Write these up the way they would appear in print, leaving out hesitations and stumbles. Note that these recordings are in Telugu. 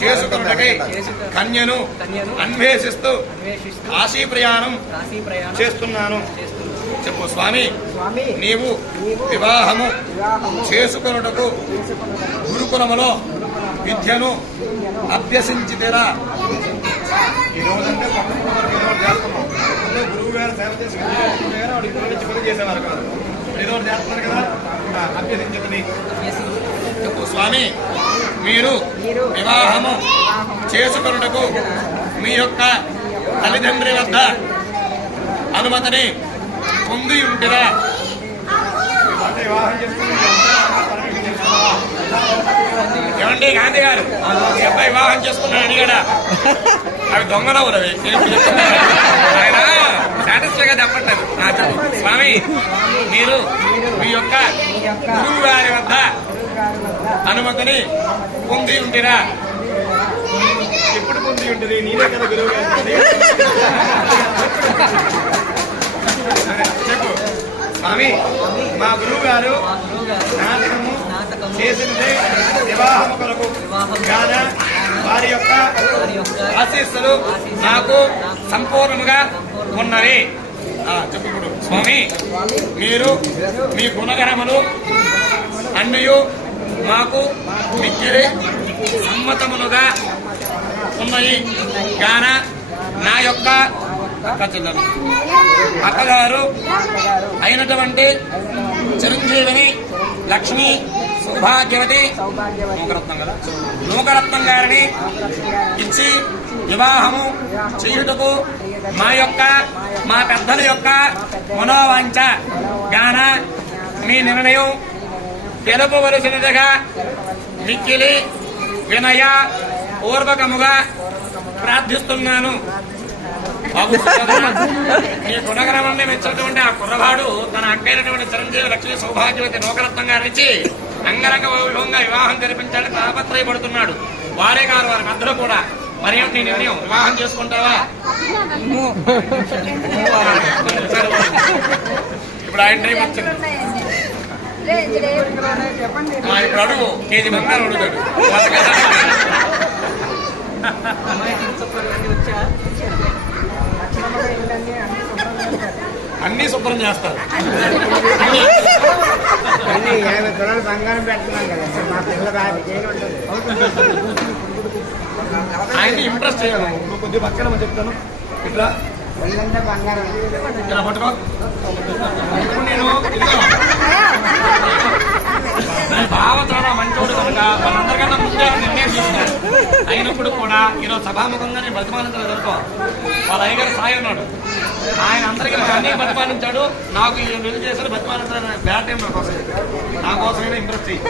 చేసుకొనుటకై కన్యను అన్వేషిస్తూ కాశీ ప్రయాణం చేస్తున్నాను. చెప్పు స్వామి, నీవు వివాహము చేసుకొనుటకు గురుకులములో విద్యను అభ్యసించితేరా. ఈ రోజంటే చేస్తున్నాం, గురువు గారు సేవ చేసి వాడికి చేసేవారు కాదు. ఏదో చేస్తున్నారు కదా, అభ్యసించదని. చెప్పు స్వామి, మీరు వివాహము చేసుకొనుటకు మీ యొక్క తల్లిదండ్రి వద్ద అనుమతిని పొంది ఉంటిరా. ఏమండి గాంధీ గారు, ఈ అబ్బాయి వివాహం చేసుకున్నాడు అడిగాడా? అవి దొంగనవులు అవి. ఆయన సాటిస్ఫైగా చెప్పట్లేదు. స్వామి, మీరు మీ యొక్క గురువు గారి వద్ద అనుమతిని పొంది ఉంటిరా. ఎప్పుడు పొంది ఉంటుంది? నేనే కదా గురువు గారు. చెప్పు స్వామి, మా గురువు గారు స్నాతకము చేసినదే వివాహము కొరకు గాన వారి యొక్క ఆశీస్సులు నాకు సంపూర్ణముగా ఉన్నవి. చెప్పు ఇప్పుడు స్వామి, మీరు మీ గుణగణములు అన్నీ మాకు మిక్కిలి సమ్మతములుగా ఉన్నాయి గాన నా యొక్క అక్కగారు అయినటువంటి చిరంజీవిని లక్ష్మి సౌభాగ్యవతి నూకరత్నం గారిని ఇచ్చి వివాహము చేయుటకు మా పెద్దల యొక్క మనోవాంఛ గాన మీ నిర్ణయం తెలుపవలసినదిగా మిక్కిలి వినయ పూర్వకముగా ప్రార్థిస్తున్నాను. బాబు, ఈ గుణగణాన్ని మెచ్చినటువంటి ఆ కుర్రవాడు తన అక్కైనటువంటి చిరంజీవి లక్ష్మీ సౌభాగ్యవతి నూకరత్నం గారినిచ్చి అంగరంగ వైభవంగా వివాహం జరిపించాలని తాపత్రయపడుతున్నాడు. వారే కాదు, వారి మధ్యలో కూడా. మరి నీ నిర్ణయం, వివాహం చేసుకుంటావా? ఇప్పుడు ఆయన టైం వచ్చింది. ఇప్పుడు అడుగు, కేజీ బంగారం అడుగుతాడు. అన్ని శుభ్రం చేస్తారు. బంగారం పెడుతున్నాం కదా, మా పిల్లలు ఆయన్ని ఇంప్రెస్ చేయాలి. కొద్దిగా పక్కన చెప్తాను. ఇట్లా బంగారం ఇలా పట్టుకో. నేను బావ చాలా మంచోడు కనుక వాళ్ళందరికన్నా ముందే నిర్ణయం తీసుకున్నాడు. అయినప్పుడు కూడా ఈరోజు సభాముఖంగా నేను బతిమాలించాలి దొరకో. వాళ్ళ అయ్యగారు సాయి ఉన్నాడు, ఆయన అందరికీ అన్నీ బతిమాలించాడు. నాకు ఈ వెళ్లి చేశాడు బతిమాలించాలని బ్యాడ్ టైం నా కోసం, నా కోసమైనా ఇంప్రెస్ చేయి.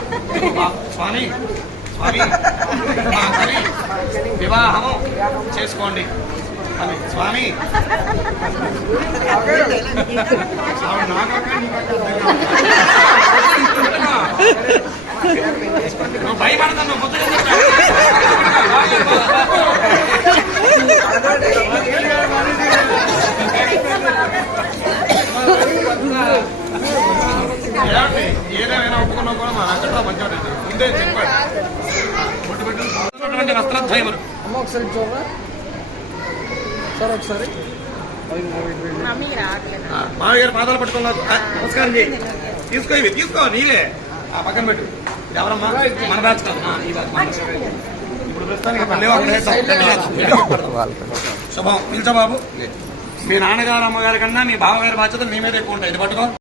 స్వామి, స్వామి, మా అక్కని వివాహము చేసుకోండి అని. స్వామి, నువ్వు భయపడతాను, నువ్వు ముద్దు ఏదేమైనా ఒప్పుకున్నా కూడా మా నాన్న మంచివాడు ముందే చెప్పాడు. పుట్టుబెట్టినటువంటి వస్త్రద్వయములు ఒకసారి చూడరా సార్, ఒకసారి మామయ్య గారు పాదాలు పట్టుకున్నాకు నమస్కారం చేయి. తీసుకో, ఇవి తీసుకో, నీవే ఆ పక్కన పెట్టు. ఎవరమ్మా? మన బ్యాచ్ కాదు, ఇప్పుడు ప్రస్తుతానికి శుభం. పిలిచా బాబు, మీ నాన్నగారు అమ్మగారి కన్నా మీ బావగారి బాధ్యత నీ మీద ఎక్కువ ఉంటాయి. ఇది పట్టుకో.